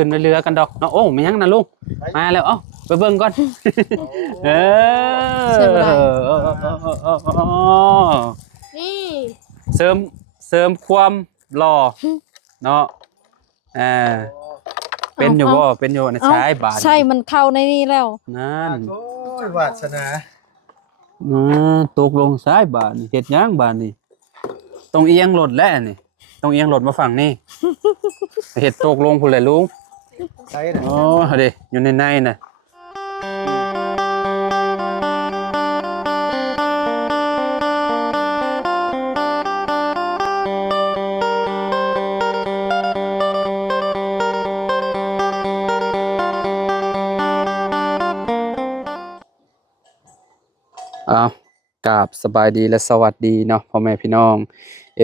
ขึ้นไปเรือกันดอกเนาะโอ้ไม่ยังนะลุงมาแล้วเอ้าไปเบิ่งก่อนเอนี่เสริมความหล่อเนาะเป็นอยู่บ่เป็นอยู่นะใช้บาทใช่มันเข้าในนี่แล้วนั่นโอ้ยวาสนาตกลงซ้ายบาทนี่เฮ็ดหยังบาทนี่ต้องเอียงรถแล้วนี่ต้องเอียงรถมาฝั่งนี่เฮ็ดตกลงพุ่นแหละลุงใช่นะโอ้เด้อยู่ในน่ะกราบสบายดีและสวัสดีเนาะพ่อแม่พี่น้อง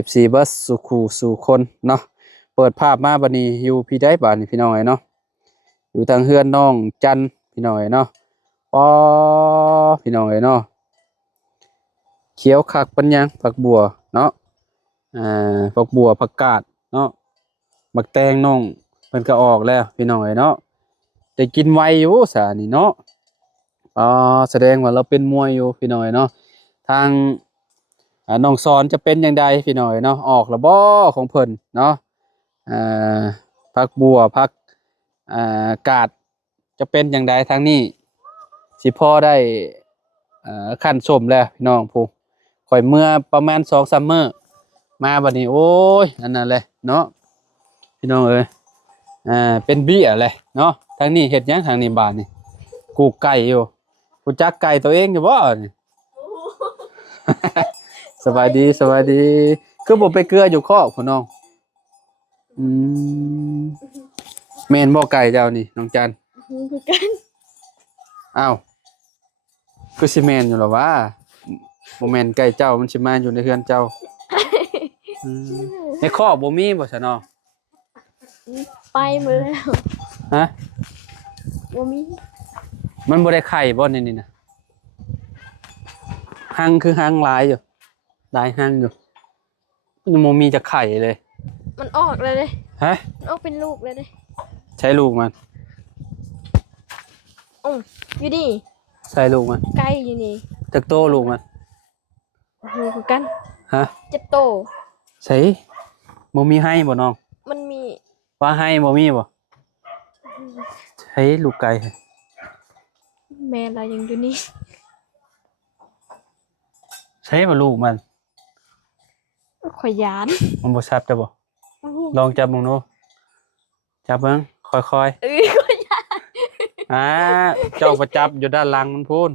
FC บัสสุขูสู่คนเนาะเปิดภาพมาบัดนี้อยู่พี่ได้บาดนี้พี่น้องเนาะอยู่ทางเฮือนน้องจันพี่น้องเนาะปอพี่น้องเนาะเขียวคักปัญญังผักบัวเนาะผักบัวผักกาดเนาะบักแตงน้องเพิ่นก็ออกแล้วพี่น้องเนาะได้กินไวอยู่ซะนี่เนาะแสดงว่าเราเป็นมวยอยู่พี่น้องเนาะทางน้องสอนจะเป็นอย่างใดพี่น้อยเนาะออกระบอของเพิ่นเนาะพักบัวพักกาดจะเป็นอย่างใดทางนี้สิพ่อได้ขั้นชมแล้วพี่น้องผู้ข่อยเมื่อประมาณ2-3 มื้อมาบัดนี้โอ้ยอันนั้นเลยเนาะพี่น้องเอ้ยเป็นเบี้ยเลยเนาะทางนี้เฮ็ดหยังทางนี้บาดนี่กูไก่อยู่กูจักไก่ตัวเองอยู่บ่นี่ สบายดีคือผมไปเกลืออยู่ข้อคุณน้องเมนบ่ไก่เจ้านี่น้องจันคือกันอ้าวคือสิเมนอยู่หรอวะบ่แม่นไก่เจ้ามันสิมาอยู่ในเฮือนเจ้าในข้อบ่มีบ่ซะเนาะไปหมดแล้วฮะบ่มีมันบ่ได้ไข่บ่นี่นะหังคือหังหลายอยู่หลายหังอยู่มันบ่มีจะไข่เลยมันออกเลยฮะมันออกเป็นลูกเลยใช้ลูกมันอยู่ดิใช้ลูกมันไก่อยู่นี่จักโตลูกมันคือกันฮะ7 โตใช่บ่มีให้บ่น้องมันมีว่าให้บ่มีบ่ใช้ลูกไก่แม่เรายังอยู่นี่ใช้บ่ลูกมันข่อยยานมันบ่ซับจะบ่ลองจับมึงดูจับเบิ่งค่อยข่อยยานเจ้าประจับอยู่ด้านหลังมันพูน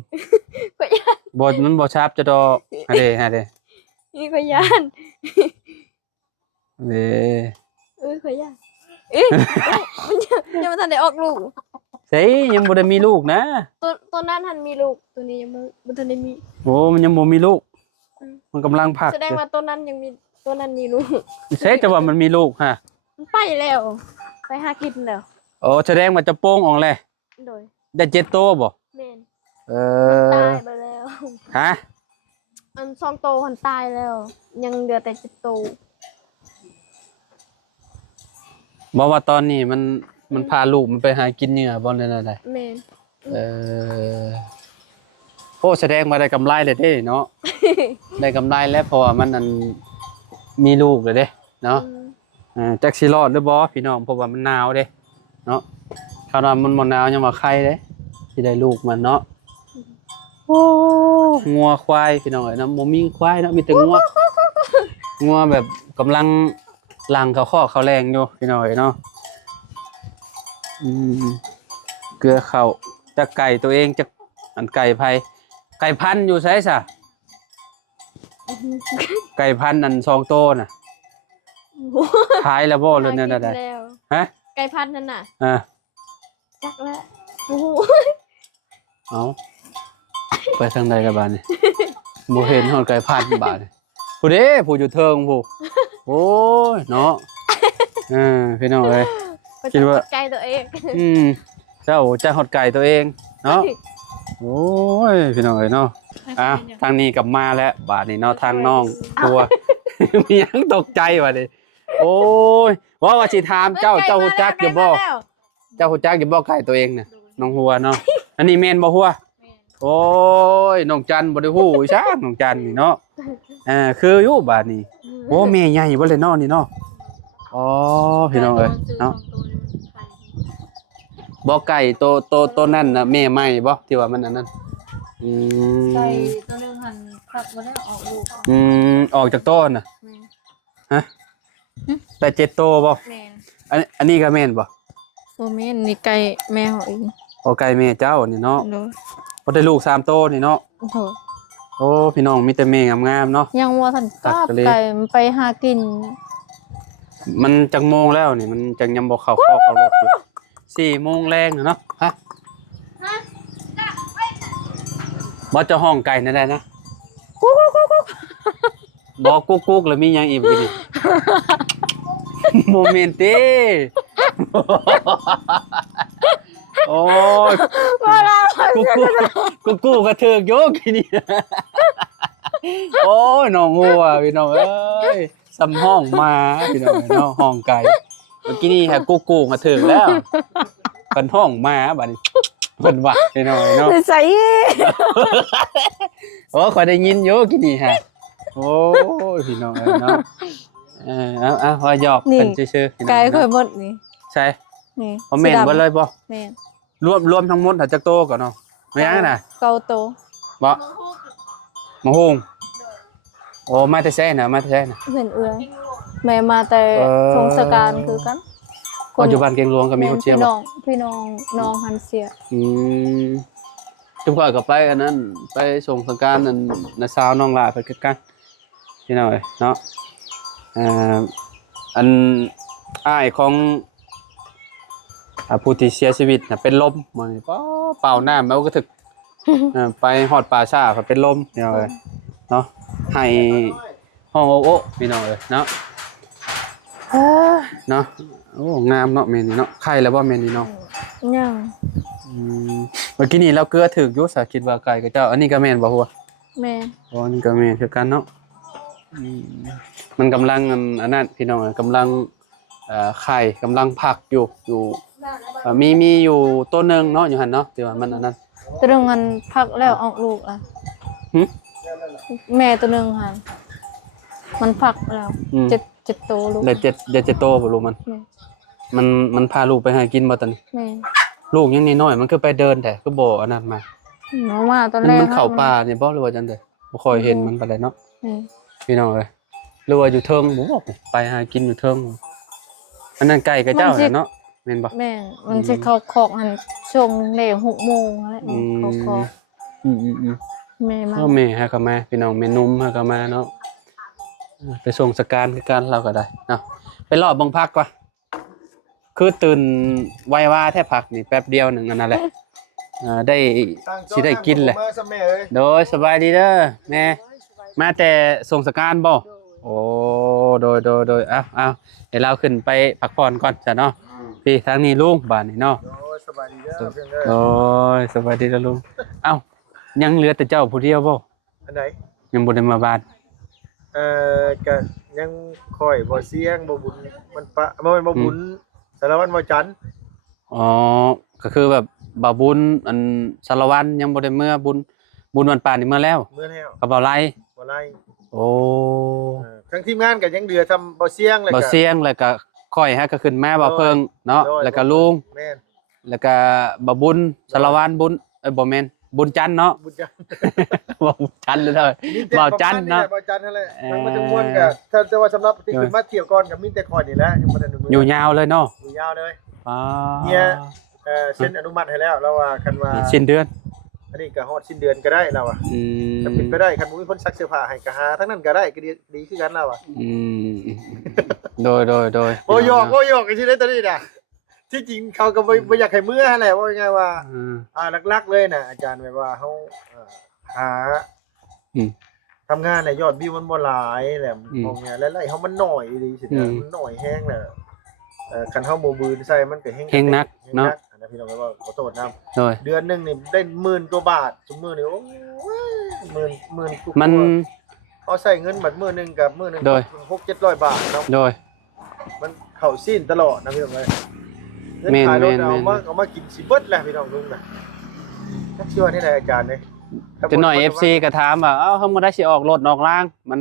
ข่อยยานบ่มันบ่ซับจะดอกหาเด้นี่ข่อยยานเด้ข่อยยานยังบ่ทันได้ออกลูกใช่ยังบ่ได้มีลูกนะตัวนั้นทันมีลูกตัวนี้ยังบ่ทันได้มีโอ้มันยังบ่มีลูกมันกำลังพักแสดงว่าตัวนั้นยังมีตัวนั้นมีลูกใช่จะว่ามันมีลูกฮะมันไปแล้วไปหากินแล้วโอ้แสดงว่าจะโป้งออกแล้วโดยได้7 โตบ่แม่นตายไปแล้วฮะอัน2 โตหันตายแล้วยังเหลือแต่7 โตบอกว่าตอนนี้มันพาลูกมันไปหากินเหยื่อบ่ได้ได้แม่นโอ้แสดงว่าได้กำไรเลยเด้เนาะ ได้กำไรแล้วเพราะว่ามันมีลูกเลยเด้เนาะจักสิรอดหรือบ่พี่น้องเพราะว่ามันหนาวเด้เนาะถ้าว่ามันบ่หนาวยังว่าไข่เด้สิได้ลูกมันเนาะโอ้งัวควายพี่น้องเอ้ยเนาะบ่มีควายเนาะมีแต่งัวแบบกำลังหลังเขาข้อเขาแรงอยู่พี่น้องเอ้ยเนาะเกลือเข้าจักไก่ตัวเองจักอันไก่ไก่พันธุ์อยู่ไสซะไก่พันธุ์อัน2 โตน่ะขายแล้วบ่หรือแนวใดฮะไก่พันธุ์นั่นน่ะจักแล้วโอ้โหเอาไปทางใดกันบาดนี่บ่เห็นฮอดไก่พันธุ์บาดนี่ผู้เด้ผู้อยู่เทิงผู้โอ้ยเนาะพี่น้องเอ้ยคิดว่าไก่ตัวเองเจ้าจะฮอดไก่ตัวเองเนาะโอ้ยพี่น้องเอ้ยเนาะทางนี้กลับมาแล้วบาดนี้เนาะทางน้องตัวมีหยังตกใจวะดิโอ้ยว่าสิถามเจ้าฮู้จักอยู่บ่ เจ้าฮู้จักอยู่บ่ไก่ตัวเองน่ะน้องหัวเนาะอันนี้แม่นบ่หัว แม่น โอ้ยน้องจันบ่ได้ฮู้อีช่างน้องจันนี่เนาะคืออยู่บาดนี้โอ้แม่ใหญ่บ่เลยเนาะนี่เนาะอ๋อพี่น้องเอ้ยเนาะบ่ไก่โตนั่นน่ะแม่ใหม่บ่ที่ว่ามันอันนั้นไก่ตัวนึงหันพักบ่ได้ออกลูก ออกจากโต้นน่ะ แม่น ฮะได้7โตบ่ แม่น อันนี้ก็แม่นบ่ บ่แม่นนี่ไก่แม่เขาเอง โอ้ไก่แม่เจ้านี่เนาะ โดย บ่ได้ลูก3โตนี่เนาะ โอ้โห โอ้พี่น้องมีแต่แม่งามๆเนาะ ยังว่าท่านกราบ ตักกะเลย ไก่มันไปหากิน มันจังโมงแล้วนี่มันจังยังบ่เข้าข้อเข้ารถอยู่4โมงแรงเนาะฮะบ่จะห้องไก่นั่นได้นะบ่กุ๊กๆแล้วมีหยังอีกบ่นี่โมเมนต์ติโอ้ย บ่ได้ กุ๊กก็ถึกอยู่กินนี่โอ้ยน้องหัวพี่น้องเอ้ยสำห้องมาพี่น้องเนาะห้องไก่เมื่อกี้นี่ฮะกุ๊กก็ถึกแล้วเพิ่นห้องมาบัดนี้เพิ่นว่าพี่น้องเนาะ ใส่ โอ้ขอยได้ยินอยู่กินนี่ฮะโอ้ยพี่น้องเอ้ยเนาะเอาว่าหยอกเพิ่นซื่อๆพี่น้อง ไก่ค่อย เนาะ หมดนี่ ใช่ นี่ บ่แม่นบ่เลยบ่ แม่น รวมทั้งหมดถ้าจักโตก่อนเนาะไม่ยังน่ะ เกาโต บ่มะฮุงโอ้มาแต่ไสน่ะมาแต่ไสน่ะ เพิ่นเอื้อยแม่มาแต่ เออ สงสการคือกัน ปัจจุบันเกงหลวงก็มีคนเชียร์ พี่ บ่ น้องน้องหันเสีย จุ่มข่อยก็ไปอันนั้นไปส่งสงกรานต์นั่นน่ะสาวน้องหลาไปคือกันพี่น้องเอ้ยเนาะอันอ้ายของผู้ที่เสียชีวิตน่ะเป็นลมมื้อนี้เป่าน้ำแล้วก็ถึกไปฮอดป่าช้าก็เป็นลมพี่น้องเอ้ยเนาะให้ห้องโอ้พี่น้องเอ้ยเนาะเนาะโอ้งามเนาะแม่นี่เนาะไข่แล้วบ่แม่นี่เนาะ ยัง เมื่อกี้นี่เราเกลือถึกอยู่สาคิดว่าไก่กับเจ้าอันนี้ก็แม่นบ่ฮู้ แม่ อ๋อนี่ก็แม่นคือกันเนาะมันกำลังอันนั้นพี่น้องกำลังไข่กำลังผักอยู่มีอยู่ต้นนึงเนาะอยู่หั่นเนาะที่ว่ามันอันนั้น ตัวนึงหันพักแล้วออกลูกอ่ะ หึ แม่ตัวนึงหันมันพักแล้วเจ็ดโตลูก ได้7โตบ่รู้มัน แม่ มันพาลูกไปหากินบ่ตอนนี้ แม่ ลูกยังน้อยๆมันคือไปเดินแต่คือบ่อันนั้นมา น้องมาตอนแรก มันเข้าป่านี่บ่หรือว่าจังได๋บ่ค่อยเห็นมันปานใดเนาะ แม่ พี่น้องเอ้ยหรือว่าอยู่เทิงบ่ไปหากินอยู่เทิงอันนั้นไก่กับเจ้าน่ะเนาะแม่นบ่ แม่มันสิเข้าคอกหันช่วงเด้6โมงแล้วเข้าคอก อืมแม่มา แม่ฮะก็มาพี่น้องแม่นุ่มฮะก็มาเนาะไปส่งสการคือกันเราก็ได้เนาะไปรอบบังพักก่อนคือตื่นไวว่าแท้พักนี่แป๊บเดียวหนึงอันนั้นแหละได้สิได้กินเลย มาซะแม่เอ้ย โดยสบายดีเด้อแม่มาแต่ส่งสการบ่โอ้โดยเอาเดี๋ยวเราขึ้นไปพักผ่อนก่อนจ้ะเนาะพี่ทางนี้ลุงบ้านนี่เนาะ โอ้ยสบายดีเด้อเพียงเด้อ โอ้ยสบายดีเด้อลุงเอ้ายังเหลือแต่เจ้าผู้เดียวบ่ อันไหน ยังบ่ได้มาบ้าน ก็ยังค่อยบ่เสียงบ่บุญมันปะบ่บุญสารวัตรบ่จันทร์ อ๋อก็คือแบบบ่าวบุญอันสารวัตรยังบ่ได้เมื่อบุญวันป่านนี่เมื่อแล้ว เมื่อแล้ว กับบ่าวไร่ บ่ไล่ โอ้ ทั้งทีมงานก็ยังเดือทำบ่เสียงเลย บ่ ก็ เสียงแล้วก็ค่อยฮะก็ขึ้นมาบ่าวเพิ่งเนาะ โดย แล้วก็ลุง แม่น แล้วก็บ่าวบุญสารวัตรบุญบ่แม่นบุญจันทร์เนาะ บุญจันทร์ บ่าวจันทร์เลยเด้อ มีแต่ บ่าวจันทร์เนาะ บ่าวจันทร์นั่นแหละทั้งมันจะม่วนก็ถ้าแต่ว่าสำหรับที่ขึ้นมาเที่ยวก่อนก็มีแต่คอยนี่แหละยังบ่ได้ อยู่ยาวเลยเนาะ อยู่ยาวเลย อ๋อ เนี่ย เซ็นอนุมัติให้แล้วเราว่าคันว่า สิ้นเดือน อันนี้ก็ฮอดสิ้นเดือนก็ได้เราอ่ะ อืม ถ้าเป็นไปได้คันบ่มีคนซักเสื้อผ้าให้ก็หาทั้งนั้นก็ได้ก็ดีคือกันเราอ่ะ อืมโดย โอ้ยอกสิได้ตอนนี้น่ะที่จริงเขาก็บ่อยากให้เมื่อแหละว่าไงว่า หลักๆเลยน่ะอาจารย์แบบว่าเฮาหา อืม ทำงานเนี่ยยอดวิวมันบ่หลายแหละ อืม มองเนี่ยแล้วเฮามันน้อยดีสิ อืม มันน้อยแฮงน่ะคันเฮาบ่บืนใส่มันก็แฮง แฮงนักเนาะ อันนั้นพี่น้องก็ว่าขอโทษนํ โดย เดือนหนึงนี่ได้10,000กว่าบาทซุมื้อนี่โอ้ยหมื่นกว่า มัน เอาใส่เงินบัดมื้อหนึงกับมื้อหนึง โดย 600-700 บาทเนาะ โดย มันเข้าซีนตลอดนะพี่น้องเอ้ย เงินขายรถเอามากินสิเบิดแหละพี่น้องลุงน่ะถ้าเชื่อนี่แหละอาจารย์เนี่ย จะหน่อย FC ก็ถามว่าเอ้าเฮาบ่ได้สิออกรถนอกรางมัน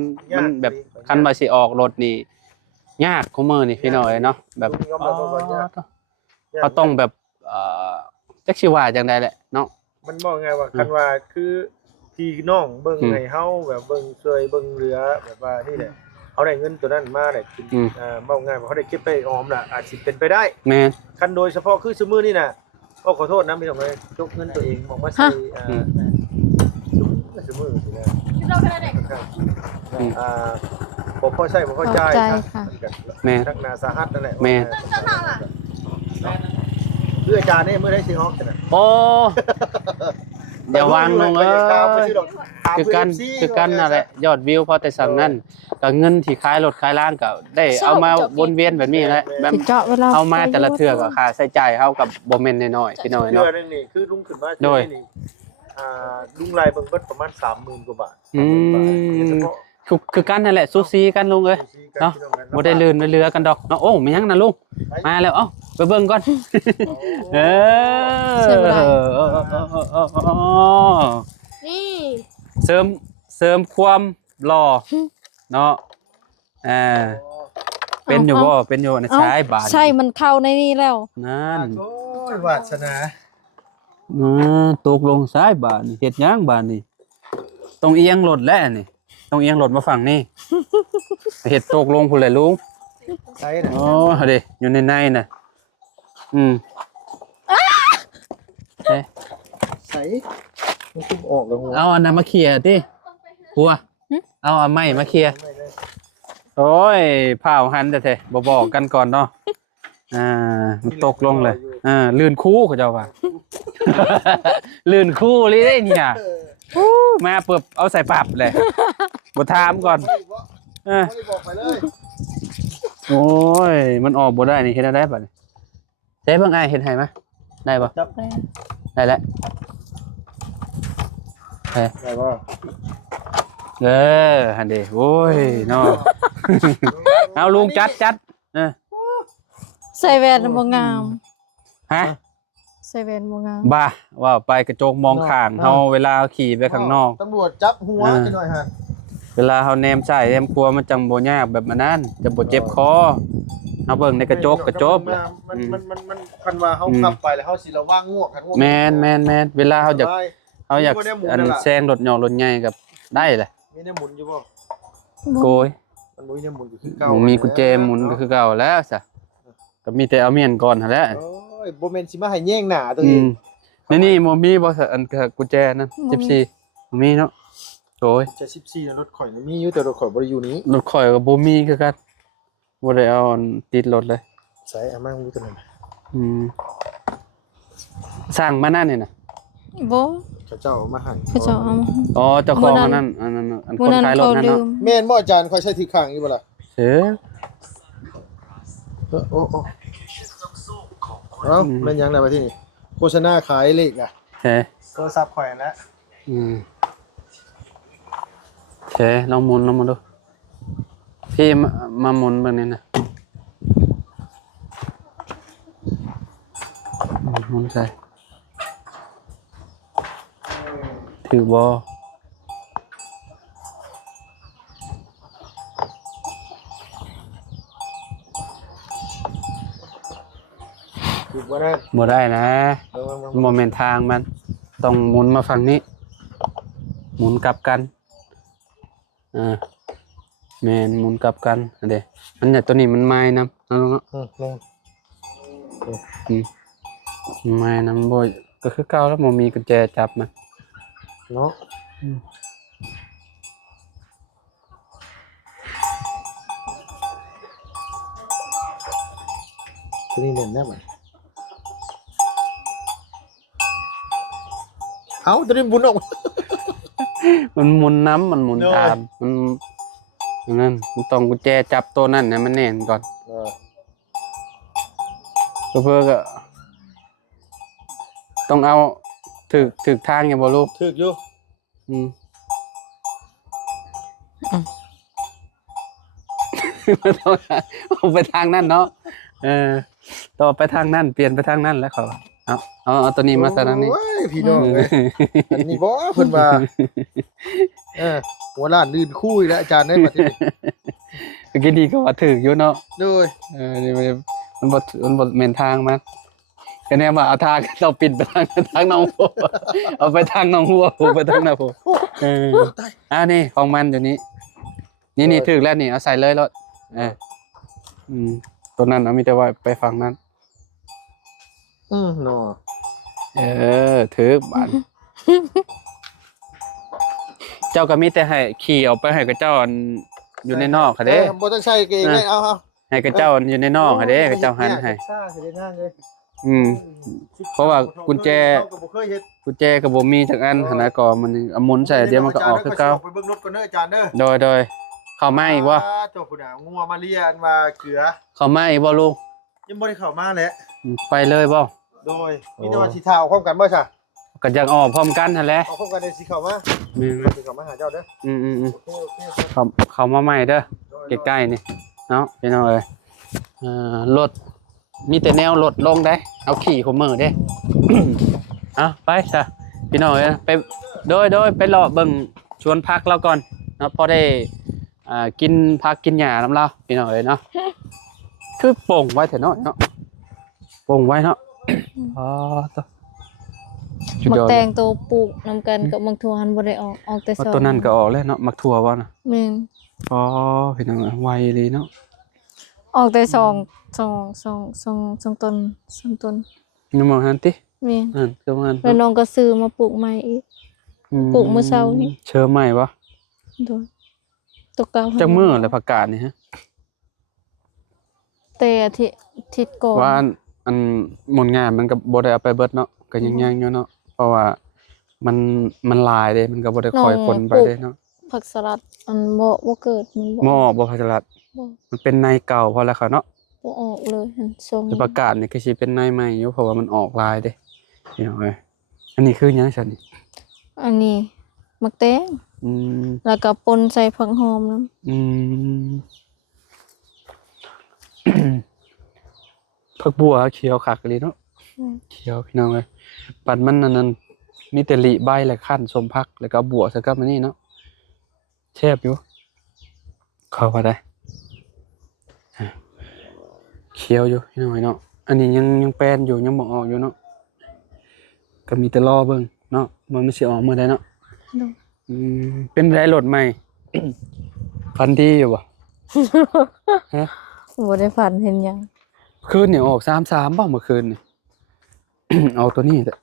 แบบคันว่าสิออกรถนี่ยากคุมื้อนี่พี่น้อยเนาะแบบเขาต้องแบบจักสิว่าจังได๋แหละเนาะ มันบอกไงว่าคันว่าคือพี่น้องเบิ่งให้เฮาแบบเบิ่งช่วยเบิ่งเหลือแบบว่านี่แหละเขาได้เงินตัวนั้นมาได้กินบอกง่ายว่าเขาได้เก็บไปออมน่ะอาจสิเป็นไปได้ แม่น คันโดยเฉพาะคือซุมื้อนี่น่ะก็ขอโทษนะพี่น้องเอ้ยยกเงินตัวเองบอกว่าใช้ซุมื้อสินะ เราก็ได้เด็ก บ่พอใช้บ่พอจ่าย แม่น นักหนาสาหัสนั่นแหละ แม่น คืออาจารย์นี่มื้อได้สิฮอกกันน่ะ โอ้อย่าวางลงคือกันนั่นแหละยอดวิวพอแต่สั่งนั่นก็เงินที่ขายรถขายร้านก็ได้เอามาวนเวียนแบบนี้แหละแบบ สิเจาะเวลา เอามาแต่ละเทื่อก็ค่าใช้จ่ายเฮากับบ่แม่นน้อยๆพี่น้อย เนาะ เนาะ นี่คือลุงขึ้นมา โดย นี่ลุงรายเบิ่งเบิดประมาณ 30,000 กว่าบาท คือกันนั่นแหละซูซีกันลุงเอ้ยเนาะบ่ได้ลื่นเรือกันดอกเนาะโอ้มีหยังน่ะลุงมาแล้วเอ้าไปเบิ่งก่อนเออ นี่ เสริมความหล่อเนาะเป็นอยู่บ่เป็นอยู่นะใช้บาท ใช่มันเข้าในนี่แล้ว นั่น โอ้ยวาสนา ตกลงซ้ายบาทนี่เฮ็ดหยังบาทนี่ต้องเอียงรถแล้วนี่ต้องเอียงรถมาฝั่งนี่เฮ็ดตกลงพุ่นแหละลุง ใช่น่ะ โอ้เด้อยู่ในน่ะเอ๊ะ ใส่มันคุมออกแล้วหัว เอาอันนั้นมาเคลียร์ติหัวเอาอันไม้มาเคลียร์โอ้ยเผาหันแต่แท้บ่บอกกันก่อนเนาะมันตกลงเลยลื่นคู่เขาเจ้าว่า ลื่นคู่เลยได้เนี่ยมาเปิบเอาใส่ปรับเลยบ่ถามก่อน ไม่ได้บอกไปเลย โอ้ยมันออกบ่ได้นี่เฮ็ดได้ป่ะนี่ใช้เบิ่งอ้ายเฮ็ดให้มั้ยได้บ่ จับ ได้แล้วได้บ่ หันเด้โอ้ยเนาะ เอาลุงจัดใส่แว่นบ่งาม ฮะ ใส่แว่นบ่งาม บ้าว่าไปกระจกมองข้างเฮาเวลาขี่ไปข้างนอก ตำรวจจับหัวกันหน่อยฮะ เวลาเฮาแนมใส่แนมครัวมันจังบ่ยากแบบนั้นจะบ่เจ็บคอเฮาเบิ่งในกระจกกระจบ มันคันว่าเฮาขับไปแล้วเฮาสิระวังงวกกันงวก แม่นเวลาเฮาอยากอันแซงรถหย่อรถใหญ่กับได้แหละ มีได้หมุนอยู่บ่ โกย มันบ่มีได้หมุนอยู่คือเก่า มีกุญแจหมุนก็คือเก่าแล้วซะก็มีแต่เอาเมียนก่อนหั่นแหละ โอ้ยบ่แม่นสิมาให้แย่งหน้าตัวเอง นี่บ่มีบ่อันกุญแจนั่น14บ่มีเนาะโอ้ย จะ14แล้วรถข่อยมีอยู่แต่รถข่อยบ่ได้อยู่นี้ รถข่อยก็บ่มีคือกันบ่ได้เอาติดรถเลย ใส่อามาอยู่ตัวนั้น สร้างมานั่นนี่น่ะ บ่ เขาเจ้าเอามาให้ เขาจะเอามา อ๋อเจ้าของอันนั้นอันคนขายรถนั่นเนาะ แม่นบ่อาจารย์ข่อยใช้ถือข้างอยู่บ่ล่ะ เอ้อ โอ้เอ้าแม่นยังได้มาที่นี่โฆษณาขายเลขอ่ะ เฮ้ โทรศัพท์ข่อยแล้ว โอเคลองหมุนดูพี่มาหมุนแบบนี้นะหมุนใส่ถือบอ ถูกบ่นั่น บ่ได้นะโมเมนต์ทางมันต้องหมุนมาฝั่งนี้หมุนกลับกันแมนหมุนกลับกันอันเดมันเนี่ยตัวนี้มันไม้น้ำเอาลงเนาะ ลง ไม้น้ำบ่ก็คือเก่าแล้วบ่มีกุญแจจับมัน เนาะตัวนี้แน่นแน่บ่เอ้าตัวนี้บุญออก มันหมุนน้ำมันหมุนตามมันนั่นมันต้องกุญแจจับตัวนั่นเนี่ยมันแน่นก่อนเพื่อก็ต้องเอาถึกทางอย่างบ่ลูก ถึกอยู่ มันต้องเอาไปทางนั่นเนาะ ต่อไปทางนั้นเปลี่ยนไปทางนั้นแล้วเขาเอาตัวนี้มาซะทางนี้ โอ้ยพี่น้องเอ้ยอันนี้บ่เพิ่นว่าหัวล้านลื่นคู่อีกแล้วอาจารย์เอ้ยบัดนี้ เมื่อกี้ดีก็ว่าถึกอยู่เนาะ โดย นี่มันบ่แม่นทางมันก็แน่ว่าเอาทางเราปิดไปทางน้องหัวเอาไปทางน้องหัวผมไปทางหน้าผมนี่ของมันอยู่นี้นี่ถึกแล้วนี่เอาใส่เลยรถตัวนั้นเอามีแต่ว่าไปฝั่งนั้น เนาะ ถือบาน เจ้าก็มีแต่ให้ขี่ออกไปให้กับเจ้าอยู่ในนอกค่ะเด้ บ่ต้องใช้เองเลยเอา ให้กับเจ้าอยู่ในนอกค่ะเด้กับเจ้าหันให้ ซ่าสิได้นางเลย เพราะว่ากุญแจ ก็บ่เคยเฮ็ด กุญแจก็บ่มีจักอันหันนะก็มันเอาหมุนใส่เดี๋ยวมันก็ออกคือเก่า ไปเบิ่งรถก่อนเด้ออาจารย์เด้อ โดยเข้ามาอีกบ่ เจ้าผู้น่ะงัวมาเรียนว่าเกลือ เข้ามาอีกบ่ลุง ยังบ่ได้เข้ามาแหละ ไปเลยบ่ โดยมีแต่ว่าสิท่าเอาพร้อมกันบ่ซะ ก็ยังออกพร้อมกันหั่นแหละ เอาพร้อมกันได้สิเข้ามา แม่น สิเข้ามาหาเจ้าเด้อ ๆ โอเค ๆเข้ามาใหม่เด้อใกล้ๆนี่เนาะพี่น้องเอ้ยรถมีแต่แนวรถลงได้เอาขี่ขมือเด้ ไปจ้ะพี่น้องเอ้ยไปโดยไปรอเบิ่งชวนพักเราก่อนเนาะพอได้กินพักกินหญ้าน้ำเราพี่น้องเอ้ยเนาะคือโป่งไว้เถอะเนาะโป่งไว้เนาะต่อจุด มั ย ก อด แตงตัวปลูกนำกันกับมักทั่วหันบ่ได้ออกแต่ซอง ตัวนั้นก็ออกแล้วเนาะมักทั่วบ่นะ แม่น พี่น้องไวเลยเนาะ ออกแต่2ต้น นึกมองหันติ แม่น คือมัน แล้วน้องก็ซื้อมาปลูกใหม่อีก ปลูกมื้อเช้านี่ เชิญใหม่บ่ โดยตัวเก่า จักมื้อแล้วประกาศนี่ฮะ แต่อาทิตย์ก่อน ว่าอันหมุนงานมันก็บ่ได้เอาไปเบิดเนาะก็ยังอยู่เนาะเพราะว่ามันหลายเด้มันก็บ่ได้คอยคนไปเด้เนาะ ผักสลัดอันบ่เกิดมัน หม้อบ่พัชรัด บ่ มันเป็นในเก่าพอแล้วค่ะเนาะ บ่ออกเลยหันทรง แต่ประกาศนี่คือสิเป็นในใหม่อยู่เพราะว่ามันออกลายเด้พี่น้องเอ้ยอันนี้คือหยังซั่นนี่ อันนี้มักแตง อืม แล้วก็ปนใส่ผักหอมนำ อืม ผักบัวเขียวคักเลยเนาะเขียวพี่น้องเอ้ยปัดมันนั้นมีแต่ลิใบและคั่นสมพักแล้วก็บัวซะกับอันนี้เนาะแซ่บอยู่เข้าว่าได้เขียวอยู่พี่น้องเอ้ยเนาะอันนี้ยังแป้นอยู่ยังบ่ออกอยู่เนาะก็มีแต่รอเบิ่งเนาะมันสิออกมื้อใดเนาะ เนาะ เป็นไรรถใหม่ พันที่อยู่บ่ ฮะ บ่ได้ฝันเห็นหยัง คืนนี่ออก33บ่เมื่อคืนนี่ เอาตัวนี้แหละ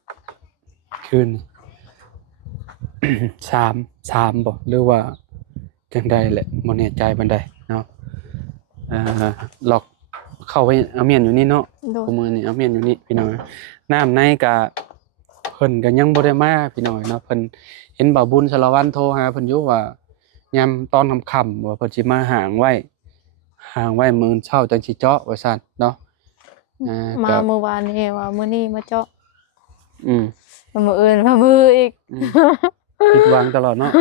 คืนนี่ 3 บ่หรือว่าจังใดแหละบ่แน่ใจปานใดเนาะล็อกเข้าไว้เอาเมียนอยู่นี่เนาะ โดย กูมือนี่เอาเมียนอยู่นี่พี่น้อยน้ำในก็เพิ่นก็ยังบ่ได้มาพี่น้อยเนาะเพิ่นเห็นบ่าวบุญสารวัตรโทรหาเพิ่นอยู่ว่ายามตอนค่ำๆว่าเพิ่นสิมาหางไว้มื้อเช้าจังสิเจาะว่าซั่นเนาะมา ก็ เมื่อวานนี้ว่ามื้อนี้มาเจาะ อืม มื้ออื่นมามืออีก ผิดหวังตลอดเนาะ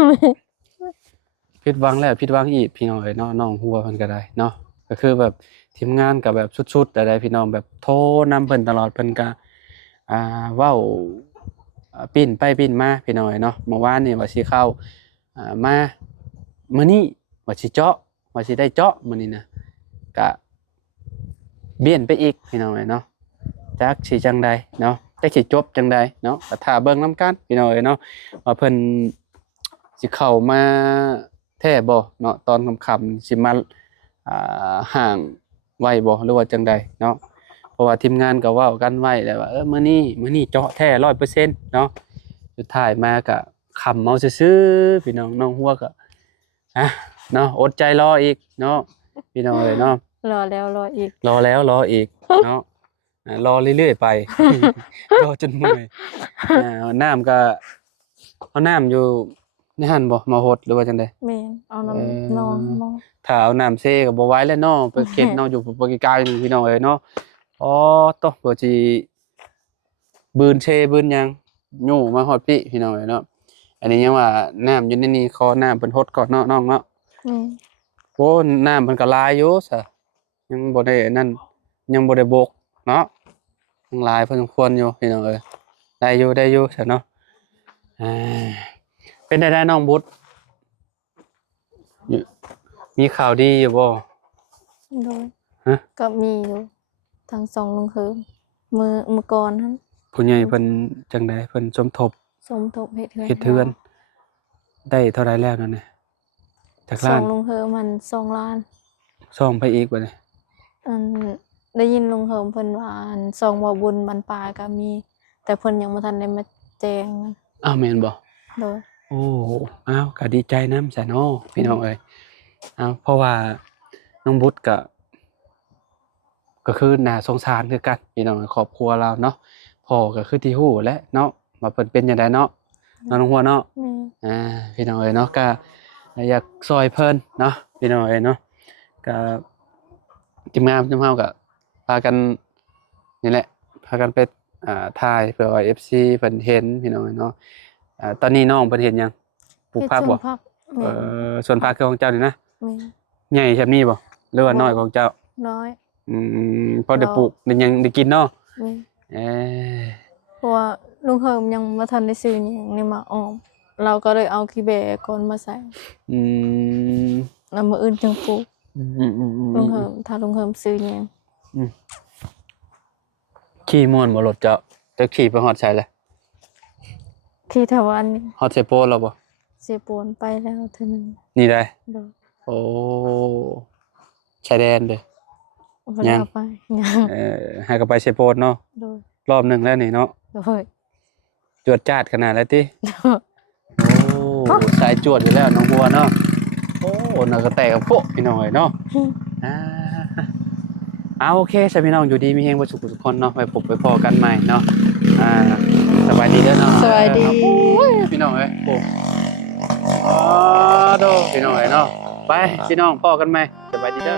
ผิดหวังแล้วผิดหวังอีกพี่น้อยเนาะน้องหัวเพิ่นก็ได้เนาะก็คือแบบทีมงานก็แบบสุดๆได้พี่น้องแบบโทรนำเพิ่นตลอดเพิ่นก็เว้าปิ้นไปปิ้นมาพี่น้อยเนาะเมื่อวานนี่ว่าสิเข้ามามื้อนี้ว่าสิเจาะว่าสิได้เจาะมื้อนี้นะก็เบี้ยนไปอีกพี่น้อยเนาะจักสิจังใดเนาะจักสิจบจังใดเนาะก็ท่าเบิ่งนํกันพี่น้อยเนาะว่าเพิ่นสิเข้ามาแท้บ่เนาะตอนค่ำๆสิมาห่างไว้บ่หรือว่าจังใดเนาะเพราะว่าทีมงานก็เว้ากันไว้แล้วว่ามื้อนี้เจาะแท้ 100% เนาะสุดท้ายมาก็ค่ำเอาซื่อๆพี่น้องน้องหัวก็เนาะอดใจรออีกเนาะพี่น้องเอ้ยเนาะ รอแล้วรออีก รอแล้วรออีกเนาะรอเรื่อยๆไป รอจนเมื่อยน้ำก็เอาน้ำอยู่ในหั่นบ่มาหดหรือว่าจังได๋ แม่นเอาน้ำนอนมอง ถ้าเอาน้ำเซก็บ่ไหวแล้วเนาะไปเก็บเนาะอยู่บ่ไกลๆนึงพี่น้องเอ้ยเนาะตเพื่อสิบืนเชบืนหยังยู่มาฮอดพี่น้องเอ้ยเนาะอันนี้ยังว่าน้ำอยู่ในนี้ขอน้ำเพิ่นหดก่อนเนาะน้องเนาะ แม่น โอ้น้ำเพิ่นก็หลายอยู่ซะยังบ่ได้นั่นยังบ่ได้บก เนาะยังหลายพอสมควรอยู่พี่น้องเอ้ยได้อยู่ใช่เนาะอ่าเป็นได้น้องบุตรมีข่าวดีอยู่บ่ โดย ฮะ ก็มีอยู่ทางสองลุงเฮิมมือก่อนฮะ ผู้ใหญ่เพิ่นจังไดเพิ่นสมทบ สมทบเฮ็ดเฮือน เฮ็ดเทือนได้เท่าไรแล้วนั่นน่ะจาก สอ ล้าง น ลุงเฮิมมัน2 ล้าน ซ่องไปอีกบัดนี้ อันได้ยินลุงเฮิมเพิ่นว่าอันซองบ่บุญบรรปลายก็มี แต่เพิ่นยังบ่ทันได้มาแจ้ง อ้าวแม่นบ่ โดย โอ้อ้าวก็ดีใจนำซะเนาะพี่น้องเอ้ยอ้าวเพราะว่าน้องบุตรก็คือน่าสงสารคือกันพี่น้องครอบครัวเราเนาะพ่อก็คือที่ฮู้แหละเนาะว่าเพิ่นเป็นจังไดเนาะน้องหัวเนาะ แม่ พี่น้องเอ้ยเนาะก็อยากซอยเพิ่นเนาะพี่น้องเอ้ยเนาะก็ทีมงานทีมเฮาก็พากันนี่แหละพากันไปถ่ายเพื่อว่า FC เพิ่นเห็นพี่น้องเอ้ยเนาะตอนนี้น้องเพิ่นเห็นหยังปลูกผักบ่ เฮ็ดสวนผักแม่ ส่วนผักคือของเจ้านี่นะ แม่ ใหญ่แบบนี้บ่หรือว่าน้อยของเจ้า น้อย พอได้ปลูกได้หยังได้กินเนาะ แม่ เออ เพราะว่าลุงเฮิมยังบ่ทันได้ซื้อหยังในมาออมเราก็เลยเอาขี้แบก่อนมาใส่ อืม แล้วมื้ออื่นจึงปลูก ลุงเฮิมถ้าลุงเฮิมซื้อหยัง ขี่ม่วนบ่รถเจ้าจะขี่ไปฮอดไสแหละ ที่ทวันนี่ ฮอดไสโปนแล้วบ่ เสียปวนไปแล้วเท่านั้น นี่ได้ โดย โอ้ชายแดนเด้อ เว ยั ลาง ไปยัง ให้ก็ไปไสโปนเนาะ โดย รอบหนึงแล้วนี่เนาะ โดย จวดจ้าดขนาดแล้วติ โดย โอ้สายจวดอยู่แล้วน้องบัวเนาะโอ้น่าก็แตกกับโพะพี่น้องเอ้ยเนาะอ่าโอเคใช่พี่น้องอยู่ดีมีเฮงบ่สุขทุกคนเนาะไปพบไปพอกันใหม่เนาะสบายดีเด้อเนาะ สวัสดี พี่น้องเอ้ยโอ้โดพี่น้องเอ้ยเนาะไปพี่น้องพอกันใหม่สบายดีเด้อ